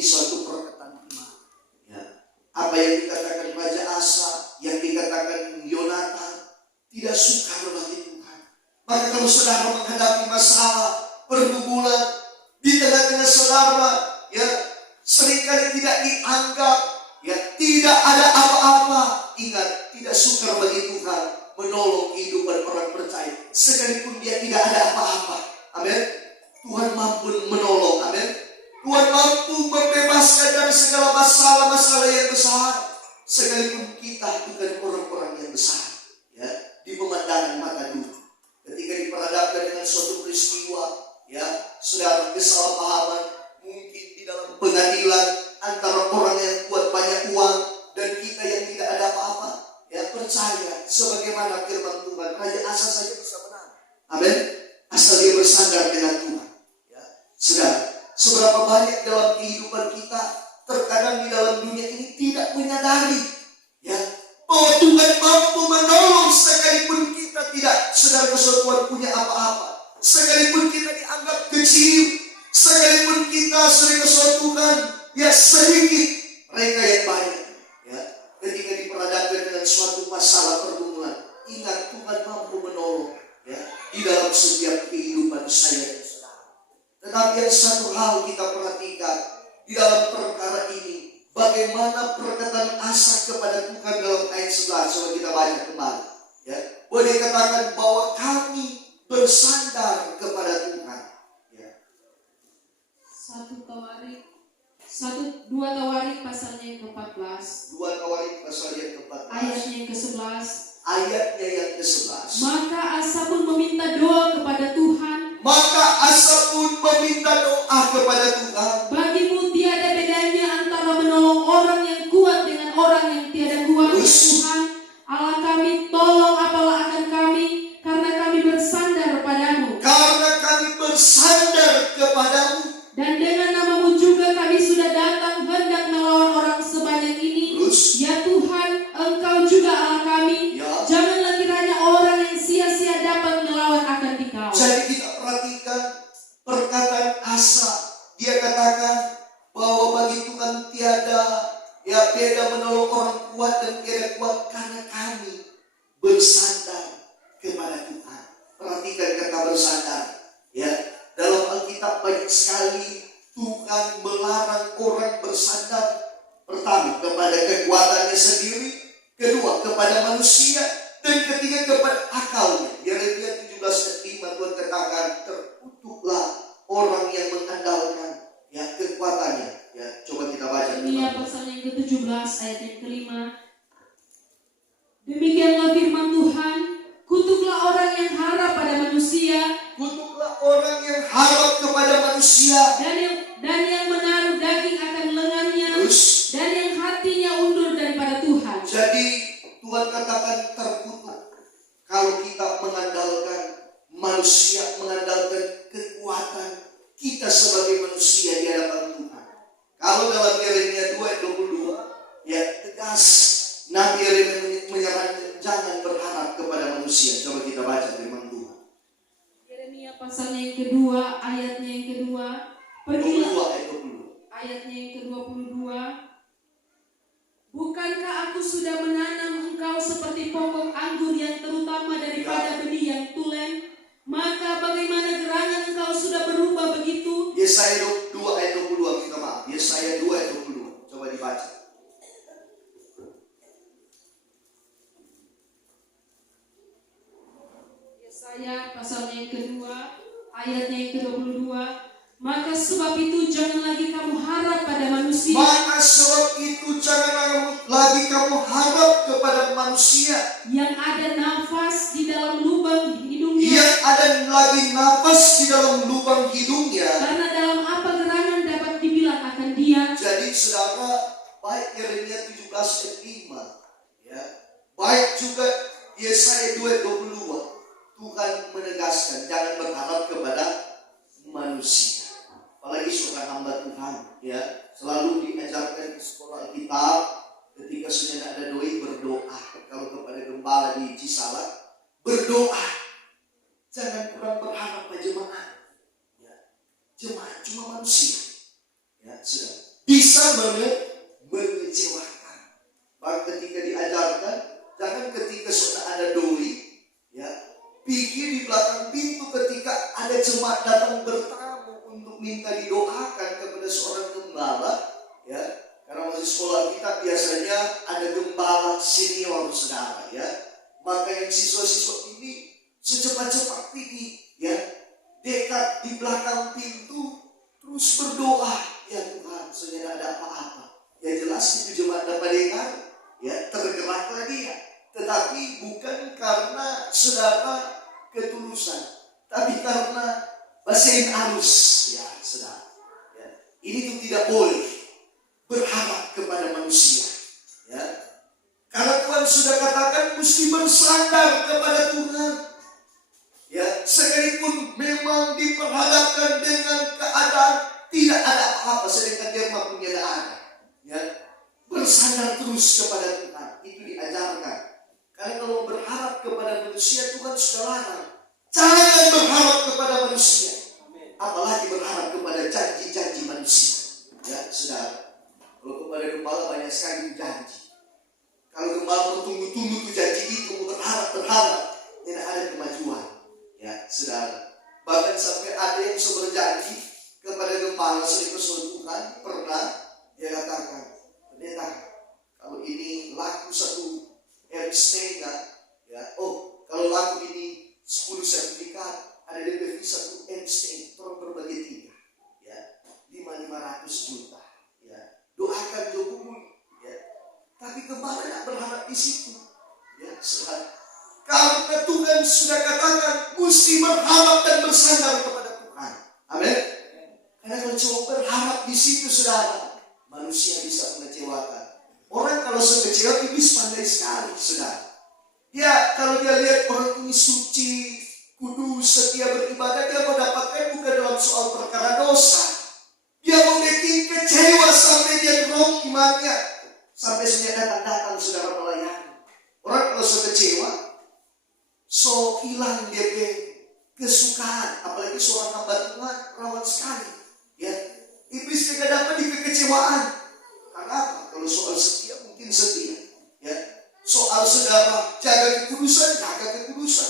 ini suatu perkataan iman. Ya. Apa yang dikatakan Raja Asa, yang dikatakan Yonatan, tidak sukar bagi Tuhan. Maka kalau saudara menghadapi masalah, pergumulan di tengah-tengah saudara, ya seringkali tidak dianggap, ya tidak ada apa-apa. Ingat, tidak sukar bagi Tuhan menolong kehidupan orang percaya, sekalipun dia tidak ada apa-apa. Amin. Tuhan mampu menolong. Amin. Tuhan mampu membebaskan dari segala masalah-masalah yang besar, sekalipun kita bukan orang-orang yang besar. Ya, di pemandangan mata dunia, ketika diperhadapkan dengan suatu peristiwa, ya, saudara, kesalahpahaman mungkin di dalam pengadilan antara orang yang buat banyak uang dan kita yang tidak ada apa-apa, ya percaya sebagaimana firman Tuhan, Raja Asa saja bisa menang. Amin. Asal dia bersandar dengan Tuhan. Ya, saudara, seberapa banyak dalam kehidupan kita terkadang di dalam dunia ini tidak menyadari, ya, bahwa Tuhan mampu menolong sekalipun kita tidak sedar kesatuan punya apa-apa, sekalipun kita dianggap kecil, sekalipun kita sering kesatuan ya sedikit, mereka yang banyak. Ya, ketika diperhadapkan dengan suatu masalah pergumulan, ingat Tuhan mampu menolong, ya, di dalam setiap kehidupan saya dan saudara. Tetapi yang satu hal kita perhatikan di dalam perkara ini, bagaimana perkataan Asa kepada Tuhan dalam ayat 11. Coba kita baca kembali. Ya, boleh dikatakan bahwa kami bersandar kepada Tuhan. Ya. 2 Tawarik pasalnya yang ke-14. 2 Tawarik pasal yang ke-14. Ayatnya yang ke-11. Ayatnya yang ke-11. Maka Asa pun meminta doa kepada Tuhan. Maka Asa pun meminta doa kepada Tuhan. Bagimu tiada bedanya antara menolong orang yang kuat dengan orang yang tiada kuat. Tuhan, Allah kami, tolong apalah akan kami, karena kami bersandar padamu. Karena kami bersandar kepadamu. Dan dengan namamu juga kami sudah datang hendak melawan orang sebanyak ini. Ya Tuhan, Engkau juga Allah kami. Ya. Janganlah kiranya orang yang sia-sia dapat melawan akan Engkau. Jadi kita perhatikan perkataan Asa. Dia katakan bahwa bagi Tuhan tiada menolong orang kuat dan tiada kuat, karena kami bersandar kepada Tuhan. Perhatikan kata bersandar. Ya, dalam Alkitab banyak sekali Tuhan melarang orang bersandar. Pertama, kepada kekuatannya sendiri, kedua kepada manusia, dan ketiga kepada akalnya. Yeremia 17:5 Tuhan katakan, terkutuklah orang yang mengandalkan ya kekuatannya. Ya, coba kita baca. Yeremia pasal yang ke-17 ayat yang ke-5. Demikianlah firman Tuhan, kutuklah orang yang harap pada manusia, kutuklah orang yang harap kepada manusia, dan yang menaruh daging akan lengannya, dan yang hatinya undur daripada Tuhan. Jadi Tuhan katakan terkutuk kalau kita mengandalkan manusia, mengandalkan kekuatan kita sebagai manusia di hadapan Tuhan. Kalau dalam Yeremia 2:22 ya tegas, Nabi Yeremia menyarankan jangan berharap kepada manusia. Coba kita baca firman Tuhan. Yeremia pasalnya yang kedua, ayatnya yang kedua. Pergilah. 22. Ayatnya yang ke-22. Bukankah aku sudah menanam engkau seperti pokok anggur yang terutama daripada benih yang tulen? Maka bagaimana gerangan engkau sudah berubah begitu? Yesaya 2 ayat 22, minta maaf. Yesaya 2 ayat 22. Coba dibaca. Yesaya pasalnya yang kedua, ayatnya yang ke-22. Maka sebab itu jangan lagi kamu harap pada manusia. Maka sebab itu jangan lagi kamu harap kepada manusia yang ada nafas di dalam lubang hidungnya. Yang ada lagi nafas di dalam lubang hidungnya. Karena dalam apa gerangan dapat dibilang akan dia. Jadi saudara, baik Yeremia 17 ayat 5, ya, baik juga Yesaya 2:22, Tuhan menegaskan jangan berharap kepada manusia. Apalagi seorang hamba Tuhan, ya, selalu diajarkan di sekolah Alkitab ketika sudah ada doi berdoa. Kalau kepada gembala di Cisalak, berdoa. Jangan kurang berharap pada jemaat. Ya, jemaat cuma manusia. Ya, sudah. Di bisa mengecewakan. Maka ketika diajarkan, jangan ketika sudah ada doi, ya, pikir di belakang pintu ketika ada jemaat datang bertamu untuk minta didoakan kepada seorang gembala, ya. Karena masih sekolah kita biasanya ada gembala senior, saudara, ya. Maka yang siswa-siswa ini secepat-cepat pergi, ya, dekat di belakang pintu, terus berdoa, ya Tuhan, supaya ada apa-apa. Ya jelas itu jemaat dapat dengar, ya, tergeraklah dia. Tetapi bukan karena saudara ketulusan, tapi karena basahin arus, ya saudara. Ya. Ini tuh tidak boleh berharap kepada manusia, ya. Karena Tuhan sudah katakan mesti bersandar kepada Tuhan. Ya, sekalipun memang diperhadapkan dengan keadaan tidak ada apa-apa, sedangkan dia punya ada. Ya, bersandar terus kepada Tuhan, itu diajarkan. Karena kalau berharap kepada manusia, Tuhan sudah larang. Jangan berharap kepada manusia, apalagi berharap kepada janji-janji manusia. Ya, saudara. Kalau kepada gembala banyak sekali janji. Kalau gembala bertunggu-tunggu tuh janji itu, berharap, tidak ada kemajuan. Ya, saudara. Bahkan sampai ada yang berjanji kepada gembala sering Tuhan, pernah dia katakan, pendeta, kalau ini laku 1,5 M, ya, kalau laku ini 10 sertifikat, ada DP 1,5 M, tolong berbagi 3, ya, 500 juta, ya, doakan Jokowi, ya, tapi gembala tidak berharap di situ, ya, saudara. Karena Tuhan sudah katakan mesti berharap dan bersandar kepada Tuhan. Amin. Karena kalau cuma berharap di situ, saudara, manusia bisa mengecewakan. Orang kalau sudah kecewa, iblis pandai sekali, saudara. Ya, kalau dia lihat orang ini suci, kudus, setia beribadah, dia mau dapatkan bukan dalam soal perkara dosa. Dia mau bikin kecewa sampai dia drop imannya, sampai sudah datang saudara melayani. Orang kalau sudah kecewa, so hilang dia kesukaan, apalagi seorang hamba Tuhan rawan sekali, ya. Iblis tidak dapat di kekecewaan. Karena apa? Kalau soal setia mungkin setia, ya. Soal saudara jaga kekudusan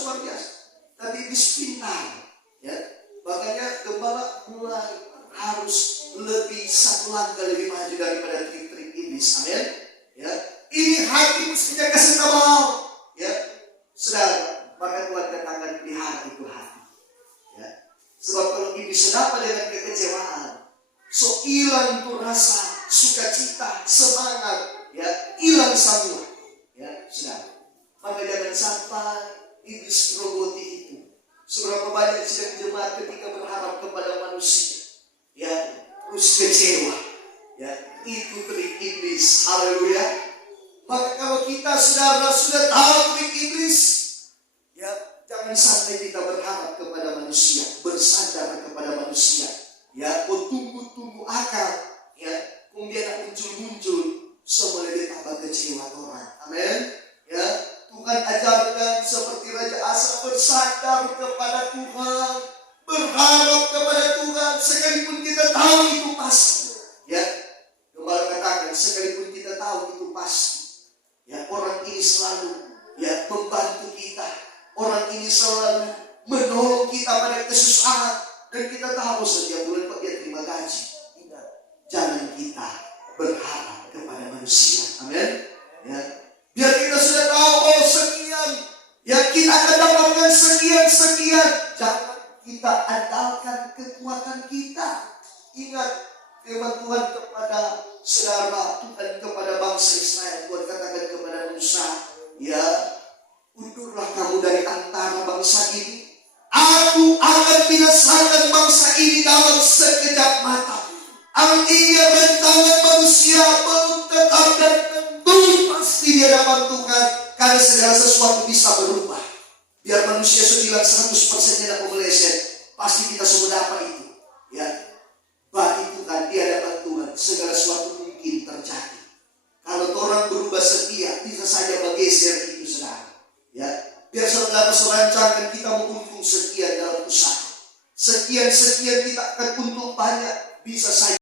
luar biasa. Tapi iblis pintar, ya. Makanya gembala mulai harus lebih satu langkah lebih maju daripada trik-trik iblis. Amin. Ya. Ini hati mestinya kasih tabal, ya. Saudara. Maka Tuhan katakan pelihara itu hati, ya. Sebab kalau iblis dapat dengan kekecewaan, so hilang tuh rasa sukacita, semangat, ya, hilang semua, ya, saudara. Maka jangan sampai iblis rogoti itu. Seberapa banyak sidang jemaat ketika berharap kepada manusia, ya, terus kecewa, ya, itu trik iblis. Haleluya. Maka kalau kita saudara sudah tahu trik iblis, ya, jangan sampai kita berharap kepada manusia, bersandar kepada manusia. Ya, tunggu akal, ya, kemudian muncul, semua lebih tambah kecewa orang. Amin. Ya, Tuhan ajarkan seperti Raja Asa bersandar kepada Tuhan, berharap kepada Tuhan, sekalipun kita tahu itu pasti. Ya, Gembala katakan sekalipun kita tahu itu pasti. Ya, orang ini selalu, ya, membantu kita. Orang ini selalu menolong kita pada kesusahan, dan kita tahu setiap bulan kok dia terima gaji. Ingat, jangan kita berharap kepada manusia. Amin. Ya. Biar kita sudah tahu sekian, ya, kita akan dapatkan sekian. Jangan kita andalkan kekuatan kita. Ingat firman Tuhan kepada saudara, Tuhan kepada bangsa Israel. Tuhan katakan kepada Musa, ya, undurlah kamu dari antara bangsa ini. Aku akan binasakan bangsa ini dalam sekejap mata. Artinya rentangan manusia belum tetap dan tentu pasti di hadapan Tuhan. Karena segala sesuatu bisa berubah. Biar manusia sebilang 100% tidak meleset, pasti kita semua dapat itu. Ya, bagi Tuhan di hadapan Tuhan segala sesuatu mungkin terjadi. Kalau orang berubah setia, bisa saja bergeser itu, saudara. Ya, biar saudara serancangan kita menguntung sekian dalam usaha. Sekian kita akan untung banyak, bisa saja